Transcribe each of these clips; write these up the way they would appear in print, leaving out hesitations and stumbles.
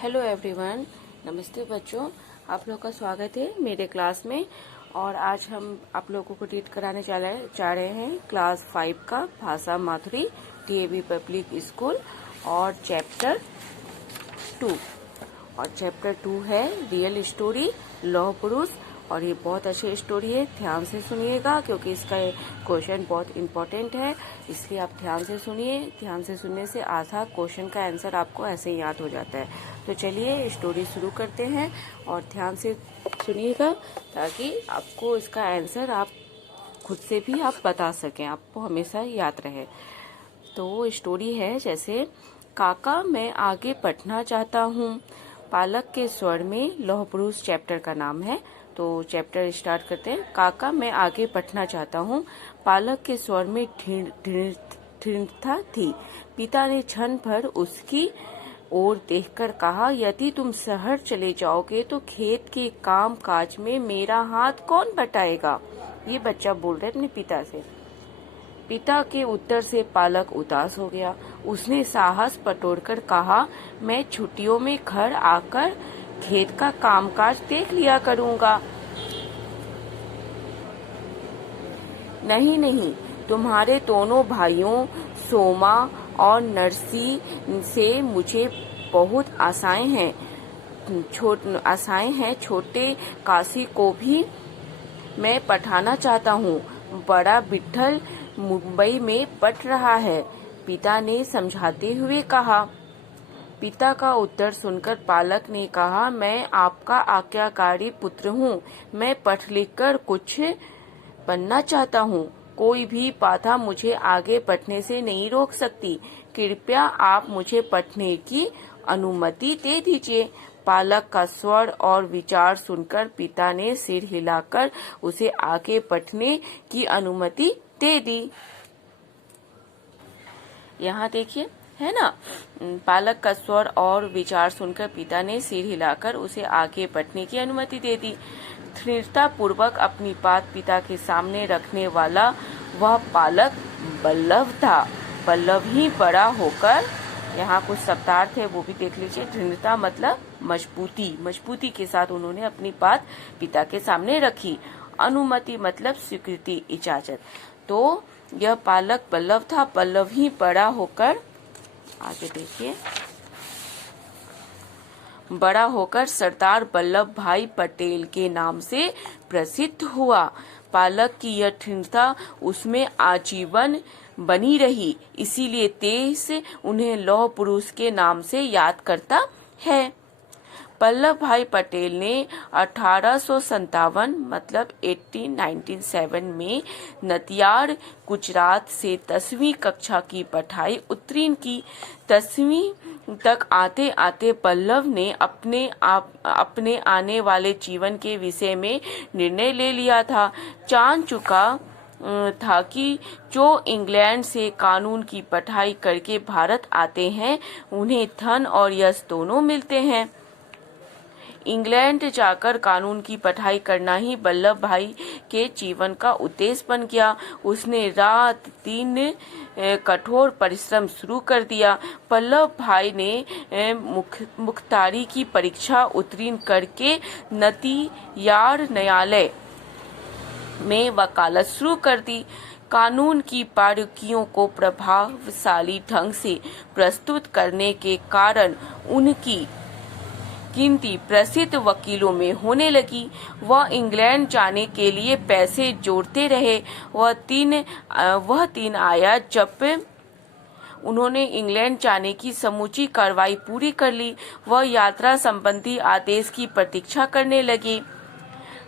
Hello everyone, नमस्ते बच्चों। आप लोग का स्वागत है मेरे क्लास में। और आज हम आप लोगों को रीड कराने जा रहे हैं क्लास 5 का भाषा माधुरी डीएवी पब्लिक स्कूल और चैप्टर 2। और चैप्टर 2 है रियल स्टोरी लौह पुरुष। और ये बहुत अच्छी स्टोरी है, ध्यान से सुनिएगा क्योंकि इसका क्वेश्चन बहुत इम्पोर्टेंट है, इसलिए आप ध्यान से सुनिए। ध्यान से सुनने से आधा क्वेश्चन का आंसर आपको ऐसे ही याद हो जाता है। तो चलिए स्टोरी शुरू करते हैं और ध्यान से सुनिएगा ताकि आपको इसका आंसर आप खुद से भी आप बता सकें, आपको हमेशा याद रहे। तो स्टोरी है जैसे, काका मैं आगे पढ़ना चाहता हूँ। पालक के स्वर में लौह पुरुष चैप्टर का नाम है। तो चैप्टर स्टार्ट करते हैं। काका मैं आगे पढ़ना चाहता हूँ। पालक के स्वर में दृढ़ता थी। पिता ने क्षण भर उसकी ओर देखकर कहा, यदि तुम शहर चले जाओगे तो खेत के काम काज में मेरा हाथ कौन बटाएगा। ये बच्चा बोल रहा है अपने पिता से। पिता के उत्तर से पालक उदास हो गया। उसने साहस बटोरकर कहा, मैं छुट्टियों में घर आकर खेत का कामकाज देख लिया करूंगा। नहीं नहीं, तुम्हारे दोनों भाइयों सोमा और नरसी से मुझे बहुत आशाएं हैं। छोटे काशी को भी मैं पढ़ाना चाहता हूँ। बड़ा विट्ठल मुंबई में पढ़ रहा है, पिता ने समझाते हुए कहा। पिता का उत्तर सुनकर पालक ने कहा, मैं आपका आज्ञाकारी पुत्र हूँ। मैं पढ़ लिख कर कुछ बनना चाहता हूँ। कोई भी बाधा मुझे आगे बढ़ने से नहीं रोक सकती। कृपया आप मुझे पढ़ने की अनुमति दे दीजिए। पालक का स्वर और विचार सुनकर पिता ने सिर हिलाकर उसे आगे बढ़ने की अनुमति दे दी। यहाँ देखिए, है ना, पालक का स्वर और विचार सुनकर पिता ने सिर हिलाकर उसे आगे बढ़ने की अनुमति दे दी। दृढ़ता पूर्वक अपनी बात पिता के सामने रखने वाला वह पालक बल्लभ था। बल्लभ ही बड़ा होकर, यहाँ कुछ शब्दार्थ है वो भी देख लीजिए। दृढ़ता मतलब मजबूती के साथ उन्होंने अपनी बात पिता के सामने रखी। अनुमति मतलब स्वीकृति, इजाजत। तो यह पालक बल्लभ था। बल्लभ ही बड़ा होकर, आगे देखिए, बड़ा होकर सरदार वल्लभ भाई पटेल के नाम से प्रसिद्ध हुआ। पालक की यह दृढ़ता उसमें आजीवन बनी रही, इसीलिए देश उन्हें लौह पुरुष के नाम से याद करता है। वल्लभ भाई पटेल ने 1857 मतलब 1897 में नदियाड गुजरात से 10वीं कक्षा की पढ़ाई उत्तीर्ण की। 10वीं तक आते आते वल्लभ ने अपने आने वाले जीवन के विषय में निर्णय ले लिया था। जान चुका था कि जो इंग्लैंड से कानून की पढ़ाई करके भारत आते हैं उन्हें धन और यश दोनों मिलते हैं। इंग्लैंड जाकर कानून की पढ़ाई करना ही वल्लभ भाई के जीवन का उद्देश्य बन गया। उसने रात दिन कठोर परिश्रम शुरू कर दिया। वल्लभ भाई ने मुख्तारी की परीक्षा उत्तीर्ण करके नदियाड न्यायालय में वकालत शुरू कर दी। कानून की बारीकियों को प्रभावशाली ढंग से प्रस्तुत करने के कारण उनकी गिनती प्रसिद्ध वकीलों में होने लगी। वह इंग्लैंड जाने के लिए पैसे जोड़ते रहे। वह दिन आया जब उन्होंने इंग्लैंड जाने की समूची कार्रवाई पूरी कर ली। वह यात्रा संबंधी आदेश की प्रतीक्षा करने लगे।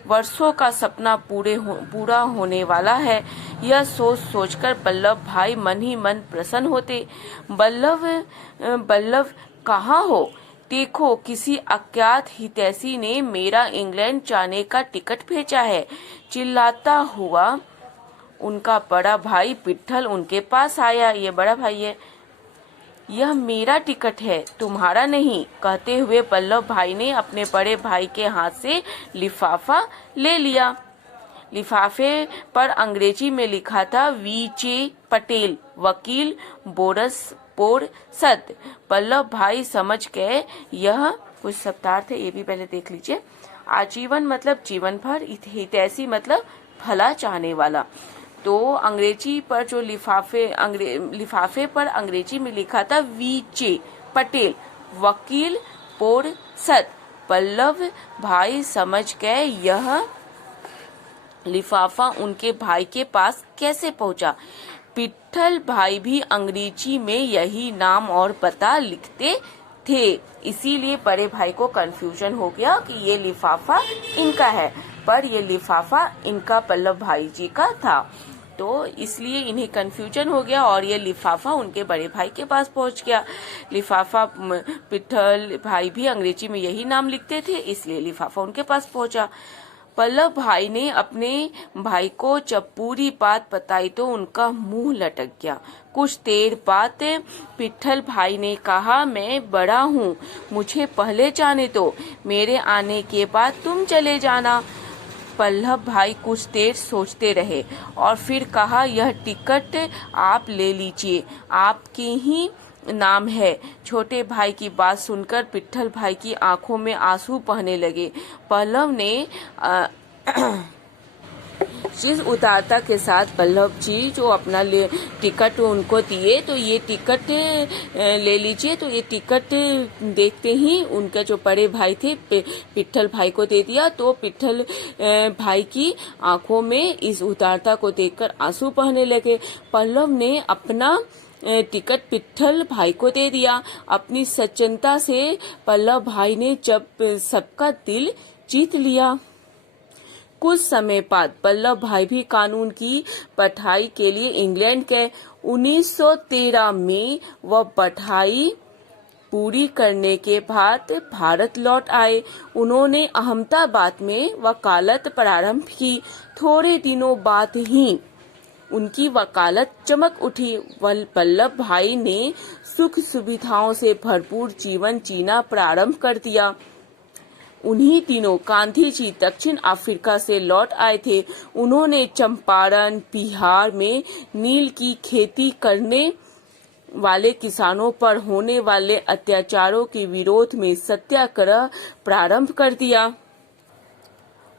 वर्षों का सपना पूरा होने वाला है, यह सोचकर वल्लभ भाई मन ही मन प्रसन्न होते। बल्लभ कहाँ हो? देखो, किसी अज्ञात हितैषी ने मेरा इंग्लैंड जाने का टिकट भेजा है, चिल्लाता हुआ उनका बड़ा भाई विट्ठल उनके पास आया। ये बड़ा भाई है। यह मेरा टिकट है, तुम्हारा नहीं, कहते हुए वल्लभ भाई ने अपने बड़े भाई के हाथ से लिफाफा ले लिया। लिफाफे पर अंग्रेजी में लिखा था वीजे पटेल, वकील, बोरसद। वल्लभ भाई समझ गए यह कुछ शब्दार्थ है, ये भी पहले देख लीजिए। आजीवन मतलब जीवन भर, हितैषी मतलब भला चाहने वाला। तो अंग्रेजी पर जो लिफाफे पर अंग्रेजी में लिखा था वीजे पटेल, वकील, बोरसद। वल्लभ भाई समझ गए यह लिफाफा उनके भाई के पास कैसे पहुंचा। विट्ठल भाई भी अंग्रेजी में यही नाम और पता लिखते थे, इसीलिए बड़े भाई को कंफ्यूजन हो गया कि ये लिफाफा इनका है, पर ये लिफाफा इनका वल्लभ भाई जी का था। तो इसलिए इन्हें कंफ्यूजन हो गया और ये लिफाफा उनके बड़े भाई के पास पहुंच गया। लिफाफा, विट्ठल भाई भी अंग्रेजी में यही नाम लिखते थे, इसलिए लिफाफा उनके पास पहुंचा। वल्लभ भाई ने अपने भाई को जब पूरी बात बताई तो उनका मुंह लटक गया। कुछ देर बाद विट्ठल भाई ने कहा, मैं बड़ा हूँ, मुझे पहले जाने दो, मेरे आने के बाद तुम चले जाना। वल्लभ भाई कुछ देर सोचते रहे और फिर कहा, यह टिकट आप ले लीजिए, आपके ही नाम है। छोटे भाई की बात सुनकर विट्ठल भाई की आंखों में आंसू बहने लगे। वल्लभ ने जिस उदारता के साथ वल्लभ जी जो अपना टिकट उनको दिए, तो ये टिकट ले लीजिए, तो ये टिकट देखते ही उनके जो बड़े भाई थे विट्ठल भाई को दे दिया। तो विट्ठल भाई की आंखों में इस उदारता को देखकर आंसू बहने लगे। वल्लभ ने अपना टिकट विट्ठल भाई को दे दिया। अपनी सज्जनता से वल्लभ भाई ने जब सबका दिल जीत लिया। कुछ समय बाद वल्लभ भाई भी कानून की पढ़ाई के लिए इंग्लैंड गए। 1913 में वह पढ़ाई पूरी करने के बाद भारत लौट आए। उन्होंने अहमदाबाद में वकालत प्रारंभ की। थोड़े दिनों बाद ही उनकी वकालत चमक उठी। वल्लभ भाई ने सुख सुविधाओं से भरपूर जीवन जीना प्रारंभ कर दिया। उन्हीं दिनों गांधी जी दक्षिण अफ्रीका से लौट आए थे। उन्होंने चंपारण, बिहार में नील की खेती करने वाले किसानों पर होने वाले अत्याचारों के विरोध में सत्याग्रह प्रारंभ कर दिया।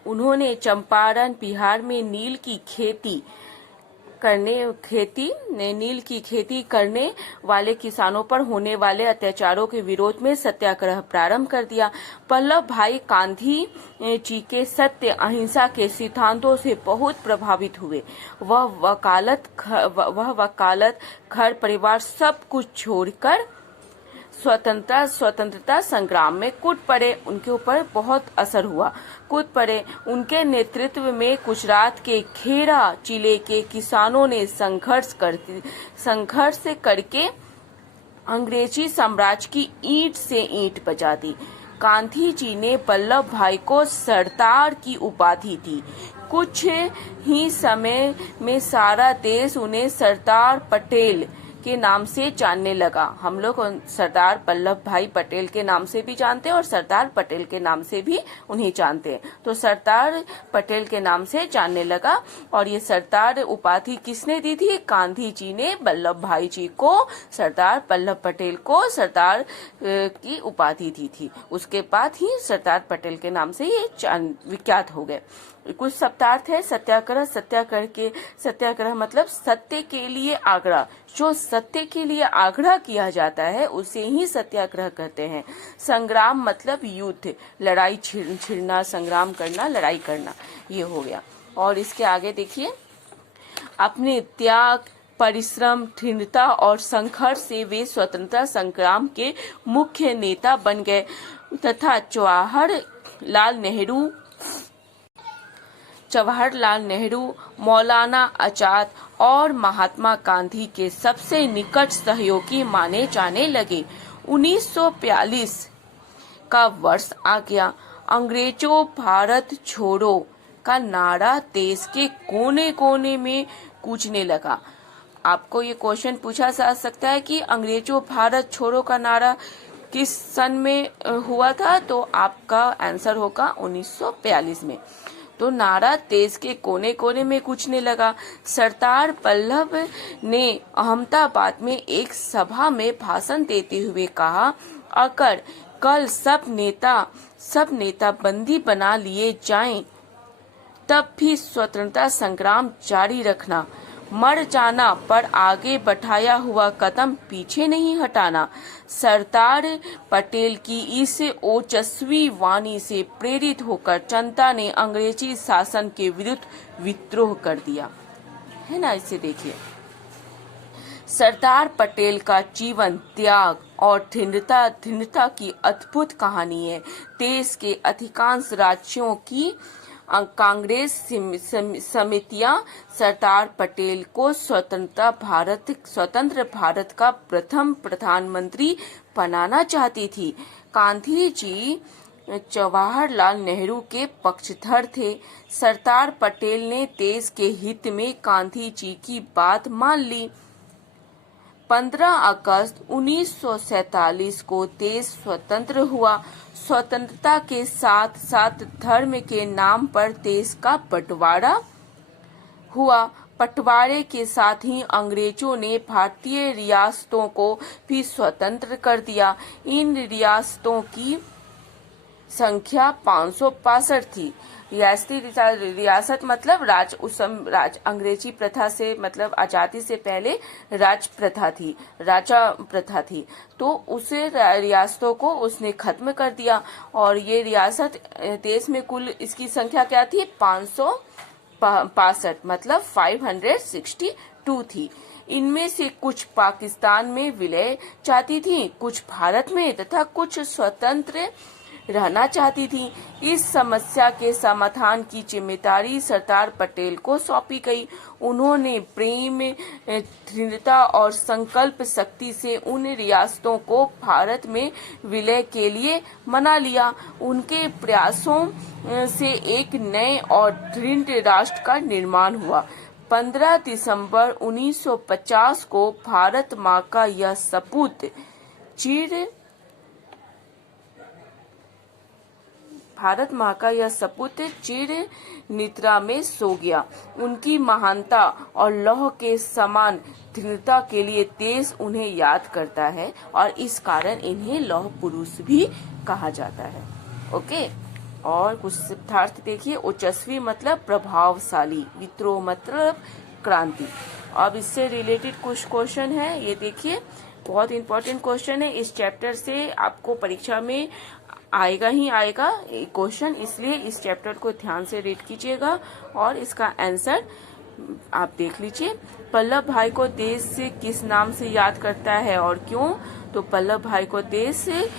उन्होंने चंपारण, बिहार में नील की खेती करने वाले किसानों पर होने वाले अत्याचारों के विरोध में सत्याग्रह प्रारंभ कर दिया। वल्लभ भाई गांधी जी के सत्य अहिंसा के सिद्धांतों से बहुत प्रभावित हुए। वह वकालत, घर परिवार सब कुछ छोड़कर स्वतंत्रता संग्राम में कूद पड़े। उनके ऊपर बहुत असर हुआ, कूद पड़े। उनके नेतृत्व में गुजरात के खेड़ा जिले के किसानों ने संघर्ष करके अंग्रेजी साम्राज्य की ईंट से ईंट बजा दी। गांधी जी ने वल्लभ भाई को सरदार की उपाधि दी। कुछ ही समय में सारा देश उन्हें सरदार पटेल के नाम से जानने लगा। हम लोग सरदार वल्लभ भाई पटेल के नाम से भी जानते हैं और सरदार पटेल के नाम से भी उन्हें जानते हैं। तो सरदार पटेल के नाम से जानने लगा। और ये सरदार उपाधि किसने दी थी? गांधी जी ने वल्लभ भाई जी को, सरदार वल्लभ पटेल को सरदार की उपाधि दी थी। उसके बाद ही सरदार पटेल के नाम से ये विख्यात हो गए। कुछ शब्दार्थ है। सत्याग्रह, सत्याग्रह मतलब सत्य के लिए आग्रह। जो सत्य के लिए आग्रह किया जाता है उसे ही सत्याग्रह कहते हैं। संग्राम मतलब युद्ध, लड़ाई छिड़ना, संग्राम करना, लड़ाई करना, ये हो गया। और इसके आगे देखिए, अपने त्याग, परिश्रम, दृढ़ता और संघर्ष से वे स्वतंत्रता संग्राम के मुख्य नेता बन गए तथा जवाहरलाल नेहरू, मौलाना आजाद और महात्मा गांधी के सबसे निकट सहयोगी माने जाने लगे। 1942 का वर्ष आ गया। अंग्रेजों भारत छोड़ो का नारा देश के कोने कोने में गूंजने लगा। आपको ये क्वेश्चन पूछा जा सकता है कि अंग्रेजों भारत छोड़ो का नारा किस सन में हुआ था? तो आपका आंसर होगा 1942 में। तो नारा देश के कोने कोने में गूंजने लगा। सरदार वल्लभ ने अहमदाबाद में एक सभा में भाषण देते हुए कहा, अगर कल सब नेता बंदी बना लिए जाएं, तब भी स्वतंत्रता संग्राम जारी रखना, मर जाना पर आगे बढ़ाया हुआ कदम पीछे नहीं हटाना। सरदार पटेल की इस ओजस्वी वाणी से प्रेरित होकर जनता ने अंग्रेजी शासन के विरुद्ध विद्रोह कर दिया, है ना। इसे देखिए, सरदार पटेल का जीवन, त्याग और दृढ़ता की अद्भुत कहानी है। देश के अधिकांश राज्यों की कांग्रेस समितियां सरदार पटेल को स्वतंत्र भारत का प्रथम प्रधानमंत्री बनाना चाहती थी। गांधी जी जवाहरलाल नेहरू के पक्षधर थे। सरदार पटेल ने देश के हित में गांधी जी की बात मान ली। 15 अगस्त 1947 को देश स्वतंत्र हुआ। स्वतंत्रता के साथ साथ धर्म के नाम पर देश का बंटवारा हुआ। बंटवारे के साथ ही अंग्रेजों ने भारतीय रियासतों को भी स्वतंत्र कर दिया। इन रियासतों की संख्या 562 थी। रियासत मतलब राज अंग्रेजी प्रथा से, मतलब आजादी से पहले राजा प्रथा थी। तो उसे रियासतों को उसने खत्म कर दिया और ये रियासत देश में कुल इसकी संख्या क्या थी, 562, मतलब 562 थी। इनमें से कुछ पाकिस्तान में विलय चाहती थी, कुछ भारत में तथा कुछ स्वतंत्र रहना चाहती थी। इस समस्या के समाधान की जिम्मेदारी सरदार पटेल को सौंपी गई। उन्होंने प्रेम, दृढ़ता और संकल्प शक्ति से उन रियासतों को भारत में विलय के लिए मना लिया। उनके प्रयासों से एक नए और दृढ़ राष्ट्र का निर्माण हुआ। 15 दिसंबर 1950 को भारत माँ का यह सपूत चिर निद्रा में सो गया। उनकी महानता और लौह के समान दृढ़ता के लिए देश उन्हें याद करता है और इस कारण इन्हें लौह पुरुष भी कहा जाता है। ओके, और कुछ शब्दार्थ देखिए। ओजस्वी मतलब प्रभावशाली, विद्रोह मतलब क्रांति। अब इससे रिलेटेड कुछ क्वेश्चन है, ये देखिए, बहुत इंपॉर्टेंट क्वेश्चन है। इस चैप्टर से आपको परीक्षा में आएगा ही आएगा क्वेश्चन, इसलिए इस चैप्टर को ध्यान से रीड कीजिएगा और इसका आंसर आप देख लीजिए। वल्लभ भाई को देश से किस नाम से याद करता है और क्यों? तो वल्लभ भाई को देश से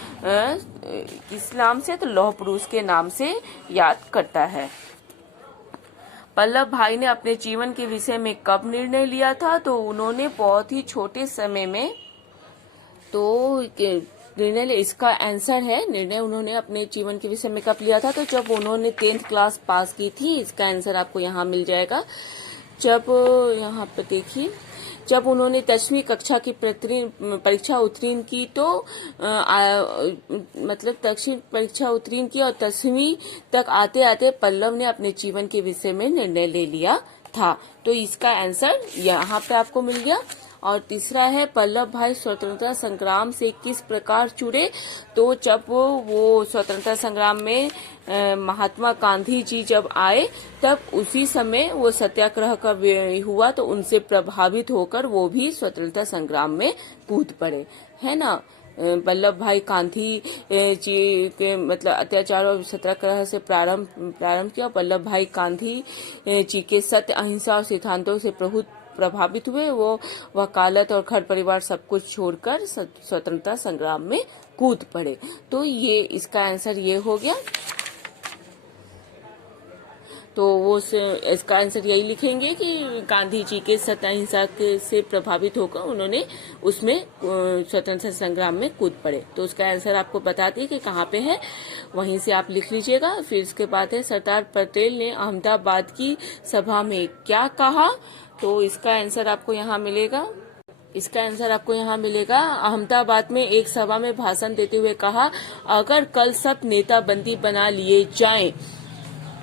किस नाम से? तो लौह पुरुष के नाम से याद करता है। वल्लभ भाई ने अपने जीवन के विषय में कब निर्णय लिया था? तो उन्होंने बहुत ही छोटे समय में, तो निर्णय, इसका आंसर है, निर्णय उन्होंने अपने जीवन के विषय में कब लिया था? तो जब उन्होंने 10th क्लास पास की थी। इसका आंसर आपको यहाँ मिल जाएगा। जब यहाँ पर देखिए, जब उन्होंने 10वीं कक्षा की परीक्षा उत्तीर्ण की, तो मतलब 10वीं परीक्षा उत्तीर्ण की और 10वीं तक आते आते वल्लभ ने अपने जीवन के विषय में निर्णय ले लिया था। तो इसका आंसर यहाँ पे आपको मिल गया। और तीसरा है, वल्लभ भाई स्वतंत्रता संग्राम से किस प्रकार जुड़े? तो जब वो स्वतंत्रता संग्राम में महात्मा गांधी जी जब आए, तब उसी समय वो सत्याग्रह का हुआ, तो उनसे प्रभावित होकर वो भी स्वतंत्रता संग्राम में कूद पड़े, है ना। वल्लभ भाई गांधी जी के मतलब अत्याचार और सत्याग्रह से प्रारंभ किया। वल्लभ भाई गांधी जी के सत्य, अहिंसा और सिद्धांतों से प्रभावित हुए। वो वकालत और घर परिवार सब कुछ छोड़कर स्वतंत्रता संग्राम में कूद पड़े। तो ये इसका आंसर ये हो गया। तो वो इसका आंसर यही लिखेंगे कि गांधी जी के सत्य अहिंसा से प्रभावित होकर उन्होंने उसमें स्वतंत्रता संग्राम में कूद पड़े। तो उसका आंसर आपको बता दी कि कहाँ पे है, वहीं से आप लिख लीजिएगा। फिर इसके बाद है, सरदार पटेल ने अहमदाबाद की सभा में क्या कहा? तो इसका आंसर आपको यहाँ मिलेगा। अहमदाबाद में एक सभा में भाषण देते हुए कहा, अगर कल सब नेता बंदी बना लिए जाएं,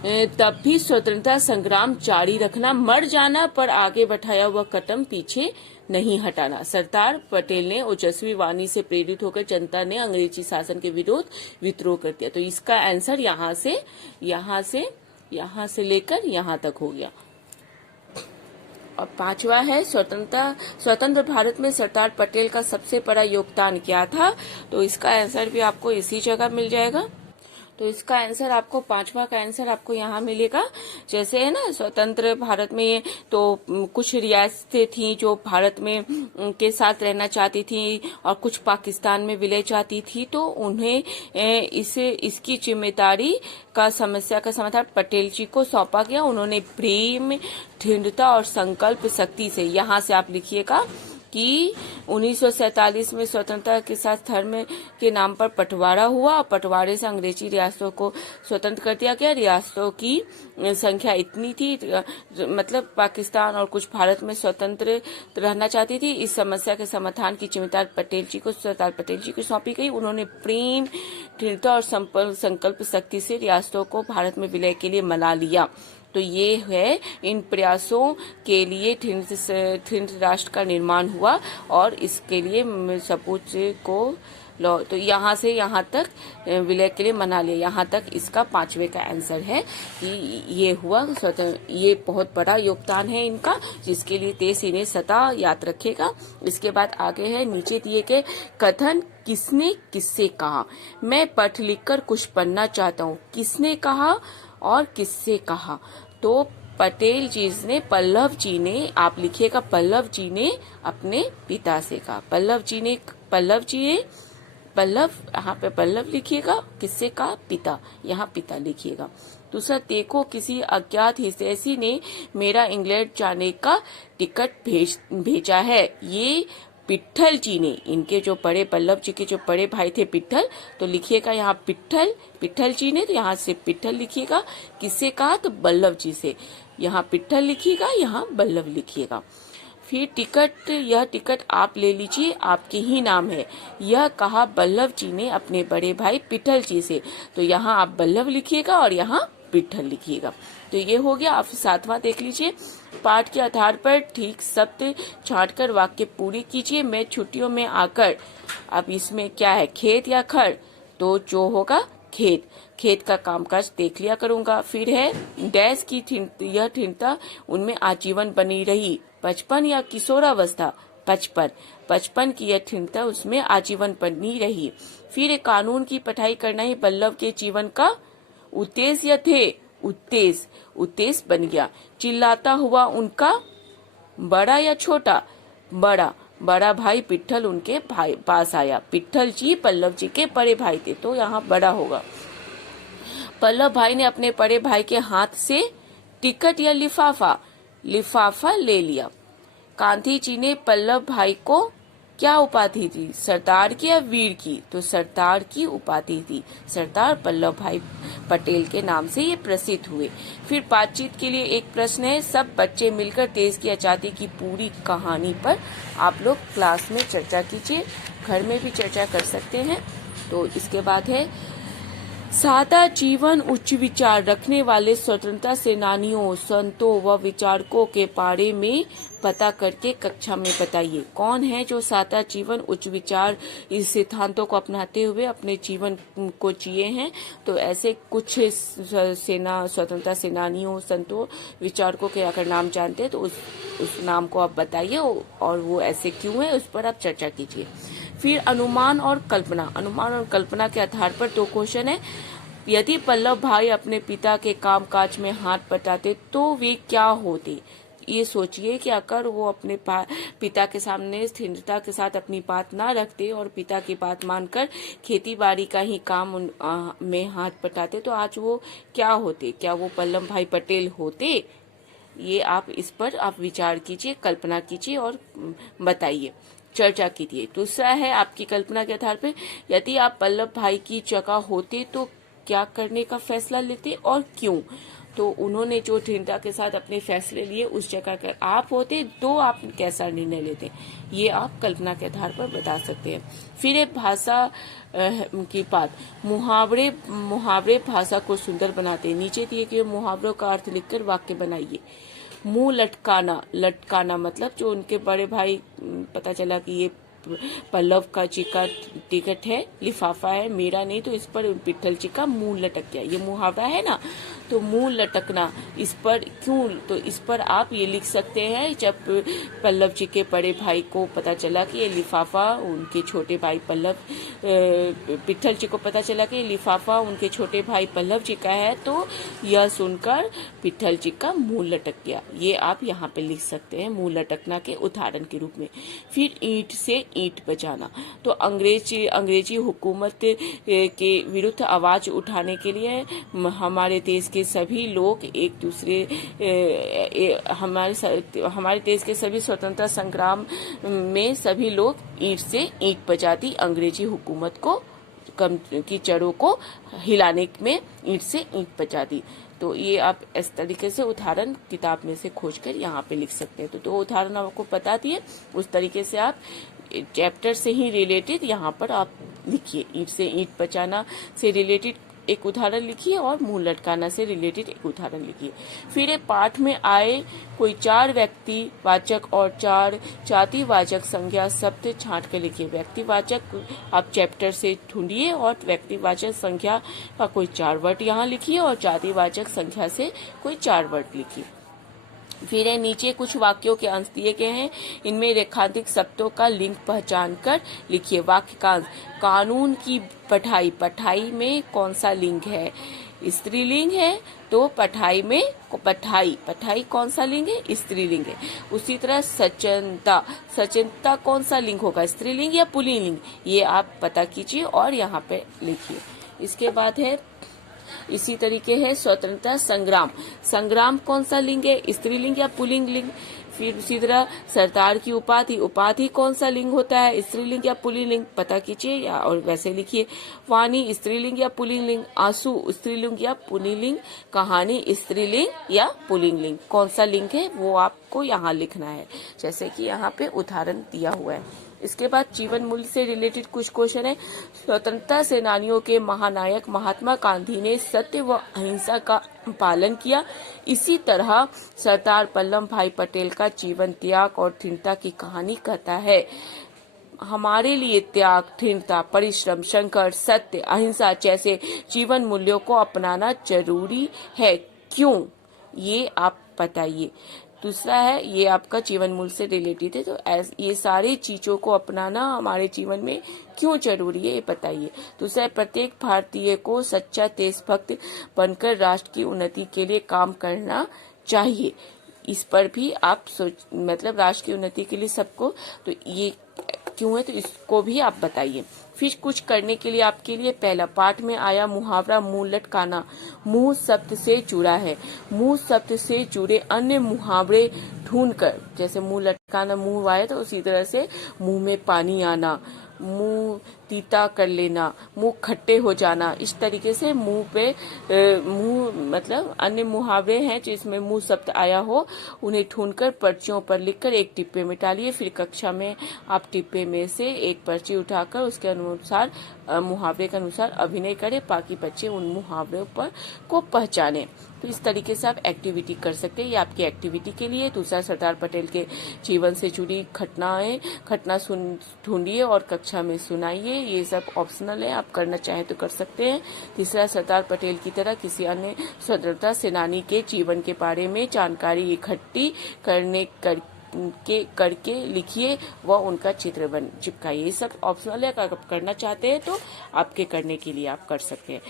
तब भी स्वतंत्रता संग्राम जारी रखना, मर जाना पर आगे बढ़ाया हुआ कदम पीछे नहीं हटाना। सरदार पटेल ने ओजस्वी वाणी से प्रेरित होकर जनता ने अंग्रेजी शासन के विरोध विद्रोह कर दिया। तो इसका आंसर यहाँ से लेकर यहाँ तक हो गया। और पांचवा है स्वतंत्र भारत में सरदार पटेल का सबसे बड़ा योगदान क्या था। तो इसका आंसर भी आपको इसी जगह मिल जाएगा। तो इसका आंसर आपको पांचवा का आंसर आपको यहाँ मिलेगा। जैसे है ना, स्वतंत्र भारत में तो कुछ रियासतें थी जो भारत में के साथ रहना चाहती थी और कुछ पाकिस्तान में विलय चाहती थी। तो उन्हें इसकी जिम्मेदारी का समस्या का समाधान पटेल जी को सौंपा गया। उन्होंने प्रेम, दृढ़ता और संकल्प शक्ति से, यहाँ से आप लिखिएगा कि 1947 में स्वतंत्रता के साथ धर्म के नाम पर बंटवारा हुआ। बंटवारे से अंग्रेजी रियासतों को स्वतंत्र कर दिया गया। रियासतों की संख्या इतनी थी, मतलब पाकिस्तान और कुछ भारत में स्वतंत्र रहना चाहती थी। इस समस्या के समाधान की जिम्मेदारी सरदार पटेल जी को सौंपी गई। उन्होंने प्रेम, दृढ़ता और संकल्प शक्ति से रियासतों को भारत में विलय के लिए मना लिया। तो ये है, इन प्रयासों के लिए दृढ़ राष्ट्र का निर्माण हुआ और इसके लिए सपूत को तो यहाँ से यहाँ तक विलय के लिए मना लिया। यहाँ तक इसका पांचवे का आंसर है कि ये हुआ ये बहुत बड़ा योगदान है इनका, जिसके लिए तेज इन्हें सदा याद रखेगा। इसके बाद आगे है, नीचे दिए गए कथन किसने किससे कहा। मैं पढ़ लिख कर कुछ बनना चाहता हूँ। किसने कहा और किससे कहा। तो पटेल जी ने, पल्लव जी ने, आप लिखिएगा पल्लव जी ने अपने पिता से कहा। पल्लव यहाँ पे पल्लव लिखिएगा, किससे कहा, पिता, यहाँ पिता लिखिएगा। दूसरा, देखो किसी अज्ञात हितैषी ने मेरा इंग्लैंड जाने का टिकट भेजा है। ये पिट्ठल जी ने, इनके जो बड़े, पल्लव जी के जो बड़े भाई थे पिट्ठल, तो लिखिएगा यहाँ पिट्ठल जी ने, तो यहाँ से पिट्ठल लिखिएगा। किससे कहा, तो बल्लभ जी से। यहाँ पिट्ठल लिखिएगा, यहाँ बल्लभ लिखिएगा। फिर यह टिकट आप ले लीजिए, आपके ही नाम है। यह कहा बल्लभ जी ने अपने बड़े भाई पिट्ठल जी से। तो यहाँ आप बल्लभ लिखिएगा और यहाँ पिट्ठल लिखिएगा। तो ये हो गया। आप सातवां देख लीजिए, पाठ के आधार पर ठीक शब्द छांटकर वाक्य पूरी कीजिए। मैं छुट्टियों में आकर, अब इसमें क्या है, खेत या खर, तो जो होगा खेत का कामकाज देख लिया करूंगा। फिर है, डैश की यह दृढ़ता उनमें आजीवन बनी रही। बचपन या किशोरावस्था, बचपन की यह दृढ़ता उसमें आजीवन बनी रही। फिर कानून की पढ़ाई करना ही बल्लभ के जीवन का उद्देश्य थे। उद्देश्य बन गया। चिल्लाता हुआ उनका बड़ा या छोटा, बड़ा भाई पिट्ठल उनके भाई पास आया। पिट्ठल जी पल्लव जी के बड़े भाई थे, तो यहाँ बड़ा होगा। पल्लव भाई ने अपने बड़े भाई के हाथ से टिकट या लिफाफा ले लिया। गांधी जी ने पल्लव भाई को क्या उपाधि दी, सरदार की या वीर की, तो सरदार की उपाधि दी। सरदार वल्लभ भाई पटेल के नाम से ये प्रसिद्ध हुए। फिर बातचीत के लिए एक प्रश्न है, सब बच्चे मिलकर देश की आजादी की पूरी कहानी पर आप लोग क्लास में चर्चा कीजिए, घर में भी चर्चा कर सकते हैं। तो इसके बाद है, सादा जीवन उच्च विचार रखने वाले स्वतंत्रता सेनानियों, संतों व विचारकों के बारे में पता करके कक्षा में बताइए। कौन है जो सादा जीवन उच्च विचार इस सिद्धांतों को अपनाते हुए अपने जीवन को जिए हैं। तो ऐसे कुछ स्वतंत्रता सेनानियों, संतों, विचारकों के अगर नाम जानते हैं तो उस नाम को आप बताइए और वो ऐसे क्यों है, उस पर आप चर्चा कीजिए। फिर अनुमान और कल्पना के आधार पर 2 क्वेश्चन है। यदि वल्लभ भाई अपने पिता के काम काज में हाथ बटाते तो वे क्या होते। ये सोचिए कि अगर वो अपने पिता के सामने स्थिरता के साथ अपनी बात ना रखते और पिता की बात मानकर खेती बाड़ी का ही काम में हाथ बटाते तो आज वो क्या होते, क्या वो वल्लभ भाई पटेल होते। ये आप इस पर आप विचार कीजिए, कल्पना कीजिए और बताइए, चर्चा कीजिए। दूसरा है, आपकी कल्पना के आधार पर यदि आप वल्लभ भाई की जगह होते तो क्या करने का फैसला लेते और क्यों। तो उन्होंने जो दृढ़ता के साथ अपने फैसले लिए, उस जगह अगर आप होते तो आप कैसा निर्णय लेते, ये आप कल्पना के आधार पर बता सकते हैं। फिर एक भाषा की बात, मुहावरे भाषा को सुंदर बनाते हैं। नीचे दिए गए मुहावरों का अर्थ लिखकर वाक्य बनाइए। मुंह लटकाना मतलब जो उनके बड़े भाई, पता चला कि ये पल्लव का जी का टिकट है, लिफाफा है, मेरा नहीं, तो इस पर पिट्ठल जी का मुंह लटक गया। ये मुहावरा है ना, तो मुंह लटकना, इस पर क्यों, तो इस पर आप ये लिख सकते हैं, जब पल्लव जी के बड़े भाई को पता चला कि ये लिफाफा उनके छोटे भाई पिट्ठल जी को पता चला कि ये लिफाफा उनके छोटे भाई पल्लव जी का है, तो यह सुनकर पिट्ठल जी का मुंह लटक गया। ये आप यहाँ पे लिख सकते हैं, मुंह लटकना के उदाहरण के रूप में। फिर ईंट से ईंट बजाना, तो अंग्रेजी हुकूमत के विरुद्ध आवाज उठाने के लिए हमारे देश के सभी लोग एक दूसरे, हमारे देश के सभी स्वतंत्रता संग्राम में सभी लोग ईंट से ईंट बजाती अंग्रेजी हुकूमत को की जड़ों को हिलाने में ईंट से ईंट बजाती। तो ये आप इस तरीके से उदाहरण किताब में से खोजकर यहाँ पे लिख सकते हैं। तो दो उदाहरण आपको बता दिए, उस तरीके से आप चैप्टर से ही रिलेटेड यहाँ पर आप लिखिए। ईंट से ईंट बचाना से रिलेटेड एक उदाहरण लिखिए और मुंह लटकाना से रिलेटेड एक उदाहरण लिखिए। फिर एक पाठ में आए कोई 4 व्यक्तिवाचक और 4 जातिवाचक संज्ञा शब्द छांट कर लिखिए। व्यक्तिवाचक आप चैप्टर से ढूंढिए और व्यक्तिवाचक संख्या का कोई 4 वर्ड यहाँ लिखिए और जातिवाचक संख्या से कोई 4 वर्ड लिखिए। फिर नीचे कुछ वाक्यों के अंश दिए गए हैं, इनमें रेखांकित शब्दों का लिंक पहचान कर लिखिए। वाक्य का अंश, कानून की पढ़ाई में कौन सा लिंग है, स्त्रीलिंग है, तो पढ़ाई कौन सा लिंग है, स्त्रीलिंग है। उसी तरह सचेतनता कौन सा लिंग होगा, स्त्रीलिंग या पुल्लिंग, ये आप पता कीजिए और यहाँ पे लिखिए। इसके बाद है इसी तरीके है स्वतंत्रता संग्राम कौन सा लिंग है, स्त्रीलिंग या पुल्लिंग लिंग। फिर उसी तरह सरदार की उपाधि कौन सा लिंग होता है, स्त्रीलिंग या पुल्लिंग, पता कीजिए या और वैसे लिखिए। वाणी स्त्रीलिंग या पुल्लिंग, आंसू स्त्रीलिंग या पुल्लिंग, कहानी स्त्रीलिंग या पुल्लिंग, कौन सा लिंग है वो आपको यहाँ लिखना है, जैसे कि यहाँ पे उदाहरण दिया हुआ है। इसके बाद जीवन मूल्य से रिलेटेड कुछ क्वेश्चन है। स्वतंत्रता सेनानियों के महानायक महात्मा गांधी ने सत्य व अहिंसा का पालन किया। इसी तरह सरदार वल्लभ भाई पटेल का जीवन त्याग और दृढ़ता की कहानी कहता है। हमारे लिए त्याग, दृढ़ता, परिश्रम, संघर्ष, सत्य, अहिंसा जैसे जीवन मूल्यों को अपनाना जरूरी है, क्यों, ये आप बताइए। दूसरा है, ये आपका जीवन मूल्य से रिलेटेड है, तो ये सारी चीजों को अपनाना हमारे जीवन में क्यों जरूरी है, ये बताइए। दूसरा है, प्रत्येक भारतीय को सच्चा देशभक्त बनकर राष्ट्र की उन्नति के लिए काम करना चाहिए। इस पर भी आप मतलब राष्ट्र की उन्नति के लिए सबको, तो ये क्यों है, तो इसको भी आप बताइए। फिर कुछ करने के लिए आपके लिए पहला पाठ में आया मुहावरा मुंह लटकाना, मुंह शब्द से जुड़ा है। मुंह शब्द से जुड़े अन्य मुहावरे ढूंढकर, जैसे मुंह लटकाना मुंह आया तो उसी तरह से मुंह में पानी आना, मुंह तीता कर लेना, मुंह खट्टे हो जाना, इस तरीके से मुंह मतलब अन्य मुहावरे हैं जिसमें मुंह शब्द आया हो, उन्हें ढूंढकर पर्चियों पर लिखकर एक डिब्बे में डालिए। फिर कक्षा में आप डिब्बे में से एक पर्ची उठाकर उसके अनुसार मुहावरे के अनुसार अभिनय करें, बाकी बच्चे उन मुहावरों पर को पहचाने। तो इस तरीके से आप एक्टिविटी कर सकते हैं, ये आपकी एक्टिविटी के लिए। दूसरा, सरदार पटेल के जीवन से जुड़ी घटना ढूंढिए और कक्षा में सुनाइए, ये सब ऑप्शनल है, आप करना चाहें तो कर सकते हैं। तीसरा, सरदार पटेल की तरह किसी अन्य स्वतंत्रता सेनानी के जीवन के बारे में जानकारी इकट्ठी करके लिखिए व उनका चित्र चिपकाइए। ये सब ऑप्शनल है, अगर आप करना चाहते हैं तो आपके करने के लिए आप कर सकते हैं।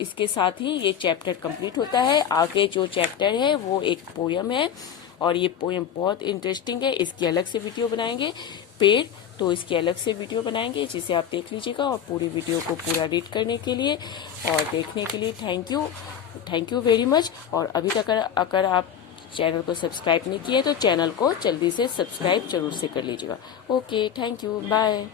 इसके साथ ही ये चैप्टर कंप्लीट होता है। आगे जो चैप्टर है वो एक पोयम है और ये पोयम बहुत इंटरेस्टिंग है, इसकी अलग से वीडियो बनाएंगे। पेड़, तो इसकी अलग से वीडियो बनाएंगे जिसे आप देख लीजिएगा। और पूरी वीडियो को पूरा रीड करने के लिए और देखने के लिए थैंक यू वेरी मच। और अभी तक अगर आप चैनल को सब्सक्राइब नहीं किए तो चैनल को जल्दी से सब्सक्राइब जरूर से कर लीजिएगा। Okay, thank you, bye.